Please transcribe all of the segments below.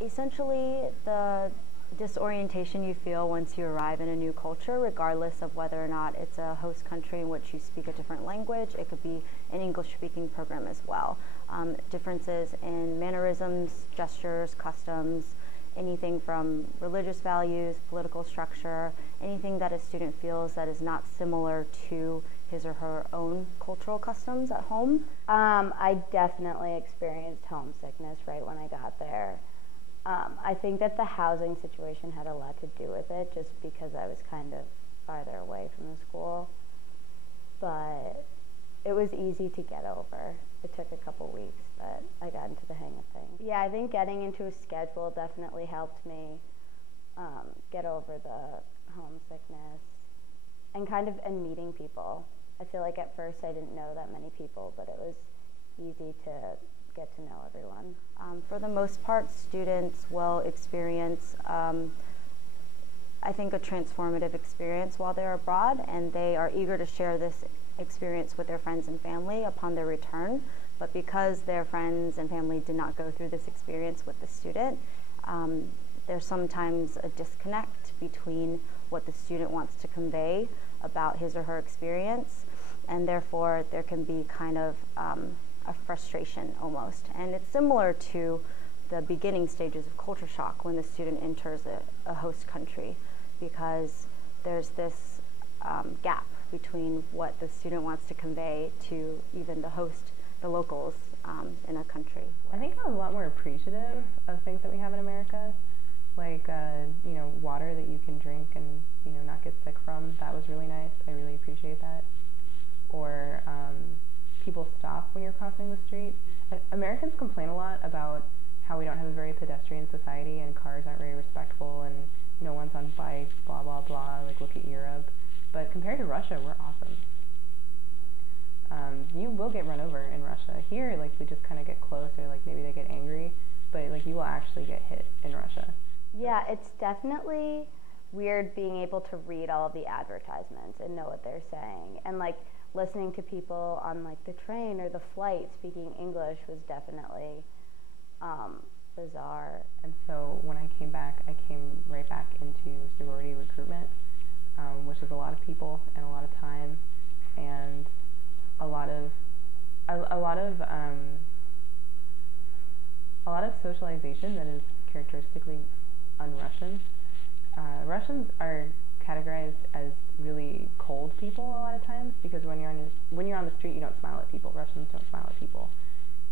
Essentially, the disorientation you feel once you arrive in a new culture, regardless of whether or not it's a host country in which you speak a different language. It could be an English-speaking program as well. Differences in mannerisms, gestures, customs, anything from religious values, political structure, anything that a student feels that is not similar to his or her own cultural customs at home. I definitely experienced homesickness right when I got there. I think that the housing situation had a lot to do with it, just because I was kind of farther away from the school. But it was easy to get over. It took a couple weeks, but I got into the hang of things. Yeah, I think getting into a schedule definitely helped me get over the homesickness and and meeting people. I feel like at first I didn't know that many people, but it was easy to get to know everyone. For the most part, students will experience, I think, a transformative experience while they're abroad, and they are eager to share this experience with their friends and family upon their return. But because their friends and family did not go through this experience with the student, there's sometimes a disconnect between what the student wants to convey about his or her experience, and therefore there can be kind of a frustration almost. And it's similar to the beginning stages of culture shock when the student enters a host country, because there's this gap between what the student wants to convey to even the locals in a country. I think I was a lot more appreciative of things that we have in America, like water that you can drink and not get sick from. That was really nice. I really appreciate that. Or people stop when you're crossing the street. Americans complain a lot about how we don't have a very pedestrian society and cars aren't very respectful and no one's on bikes, blah blah blah, like look at Europe. But compared to Russia, we're awesome. You will get run over in Russia. Here, like, we just kind of get close, or like maybe they get angry, but like you will actually get hit in Russia. Yeah, it's definitely weird being able to read all of the advertisements and know what they're saying, and like listening to people on like the train or the flight speaking English was definitely bizarre. And so when I came back, I came right back into sorority recruitment, which is a lot of people and a lot of time and a lot of socialization that is characteristically un-Russian. Russians are categorized as really cold people a lot of times, because when you're on the street, you don't smile at people. Russians don't smile at people.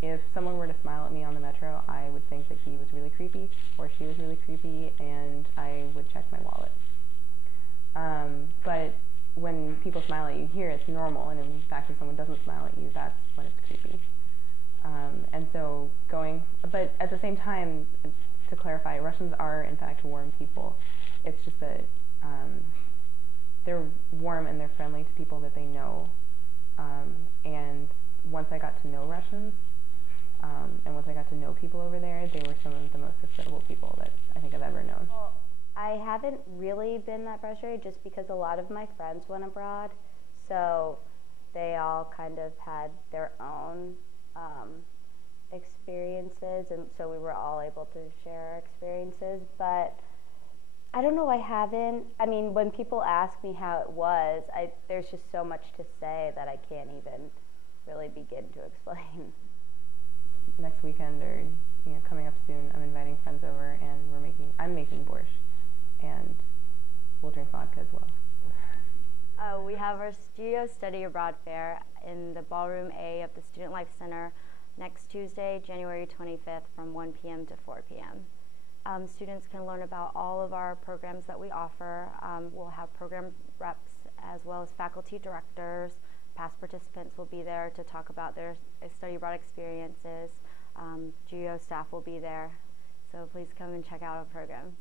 If someone were to smile at me on the metro, I would think that he was really creepy or she was really creepy, and I would check my wallet. But when people smile at you here, it's normal, and in fact, if someone doesn't smile at you, that's when it's creepy. And so but at the same time, to clarify, Russians are in fact warm people. It's just that they're warm and they're friendly to people that they know. And once I got to know Russians, and once I got to know people over there, they were some of the most hospitable people that I think I've ever known. Well, I haven't really been that frustrated, just because a lot of my friends went abroad, so they all kind of had their own experiences, and so we were all able to share our experiences. But I don't know, I mean, when people ask me how it was, there's just so much to say that I can't even really begin to explain. Next weekend, or coming up soon, I'm inviting friends over, and I'm making borscht, and we'll drink vodka as well. We have our Studio Study Abroad Fair in the Ballroom A of the Student Life Center next Tuesday, January 25th from 1 p.m. to 4 p.m. Students can learn about all of our programs that we offer. We'll have program reps as well as faculty directors. Past participants will be there to talk about their study abroad experiences. GEO staff will be there. So please come and check out our programs.